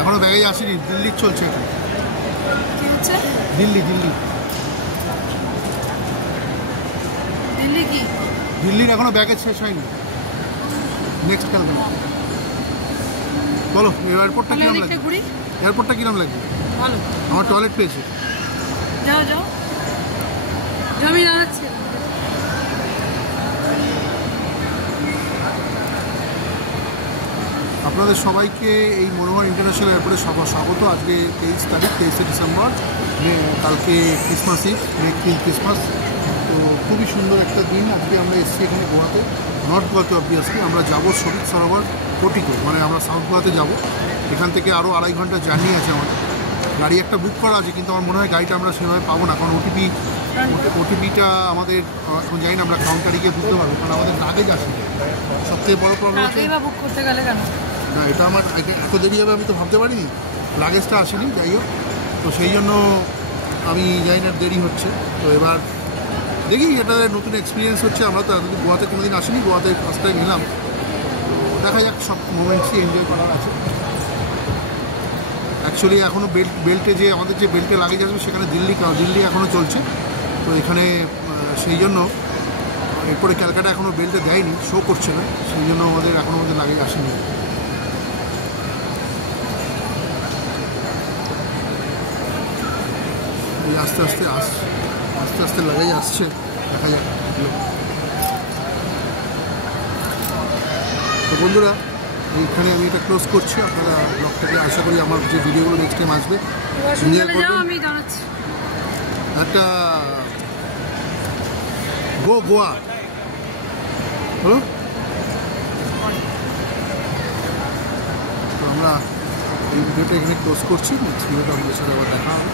এখনো ব্যাগেজ আসেনি, দিল্লির চলছে এখন। কি হচ্ছে? দিল্লি দিল্লি দিল্লি কি? দিল্লির এখনো ব্যাগেজ শেষ হয়নি, নেক্সট ক্যালকাটা। বলো এয়ারপোর্টটা কিরম লাগে? এয়ারপোর্টটা কিরম লাগে? ভালো। আমার টয়লেট পেয়েছে। যাও যাও, আমি জানাচ্ছি। আপনাদের সবাইকে এই মনোহর ইন্টারন্যাশনাল এয়ারপোর্টে স্বাগত। আজকে 23 তারিখ, 23শে ডিসেম্বর, কালকে ক্রিসমাস ইভ, ক্রিসমাস। তো খুবই সুন্দর একটা দিন। আজকে আমরা এসেছি এখানে গোয়াতে, নর্থ গোয়াতে অবভিয়াসলি। আমরা যাবো শহীদ সরোবর কোটিকো, মানে আমরা সাউথ গোয়াতে যাবো। এখান থেকে আরও 2.5 ঘন্টা জার্নি আছে আমাদের। গাড়ি একটা বুক করা আছে, কিন্তু আমার মনে হয় গাড়িটা আমরা সেভাবে পাবো না, কারণ ওটিপিটা আমাদের এখন জানি না, আমরা কাউন্টারে গিয়ে বুঝতে পারবো, কারণ আমাদের লাগেজ আসে। সবথেকে বড় প্রবলেম হচ্ছে বুক করতে গেলে কেন না, এটা আমার এত দেরি হবে আমি তো ভাবতে পারিনি। লাগেজটা আসেনি, যাই হোক। তো সেই জন্য আমি জানি না, দেরি হচ্ছে। তো এবার দেখি, এটা নতুন এক্সপিরিয়েন্স হচ্ছে। আমরা তো এতদিন গোয়াতে কোনোদিন আসিনি, গোয়াতে ফার্স্ট টাইম এলাম। তো দেখা যাক, সব মোমেন্টসই এনজয় করার আছে। অ্যাকচুয়ালি এখনও বেল্টে যে আমাদের যে বেল্টে লাগেজ আসবে, সেখানে দিল্লি এখনও চলছে। তো এখানে সেই জন্য এরপরে ক্যালকাটা এখনও বেল্টে দেয়নি, শো করছে না, সেই জন্য আমাদের লাগেজ আসেনি। আস্তে আস্তে লাগেজ আসছে, দেখা যাক। তো বন্ধুরা, এইখানে আমি এটা ক্লোজ করছি। আপনারা ব্লগটাকে আশা করি আমার যে ভিডিওগুলো নেক্সট টাইম আসবে একটা গোয়া হলো। তো আমরা এই ভিডিওটা এখানে ক্লোজ করছি। নেক্সট ভিডিওটা আমাদের সাথে আবার দেখা হবে।